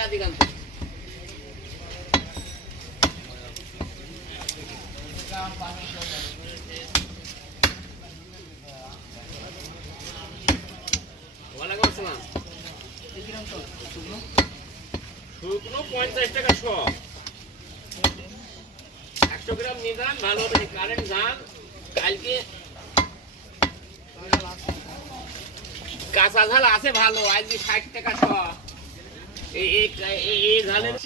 কড়াই দিগান্ত ওয়ালাইকুম আসসালাম শুকনো 50 টাকা শ 100 গ্রাম নিলাম ভালো হবে কারেন্ট ধান কালকে কাঁচা ঝাল আছে ভালো আজকে 60 টাকা শ এই ঝালের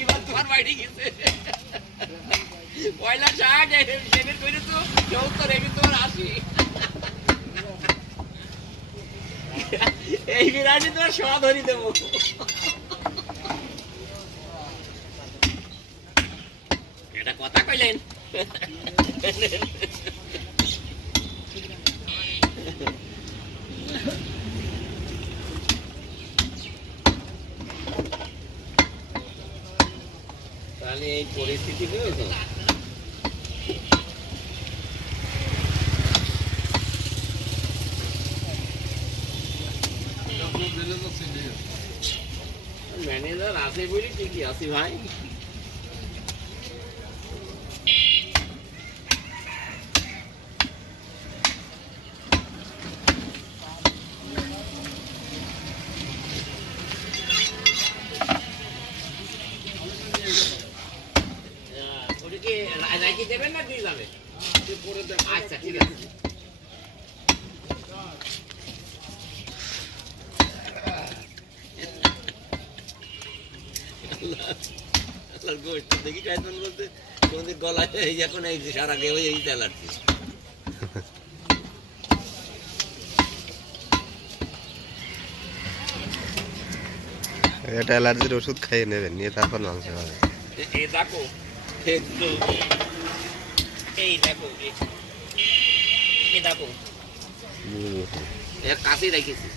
এবার তোমার বাড়ি গেছে পয়লা 60 সেভেন করে তো 70 এমনি তোমার 80 এই বিরানি তোমার শ ধরি দেবো এটা কথা কইলেন তাহলে এই পরিস্থিতি হয়েছে ম্যানেজার আছে বলি ঠিকই আছি ভাই রাখি দেবেন না দিয়ে যাবে আচ্ছা ঠিক আছে দেখি কায়তন বলতে কোনদিন গলায় এখন এই সারা গে এই তেলাচ্ছি এটা অ্যালার্জির ওষুধ খাইয়ে নেবেন নিয়ে তারপর মাংস খাবেন এই দেখো এই দেখো এই দেখো কাছে রেখেছি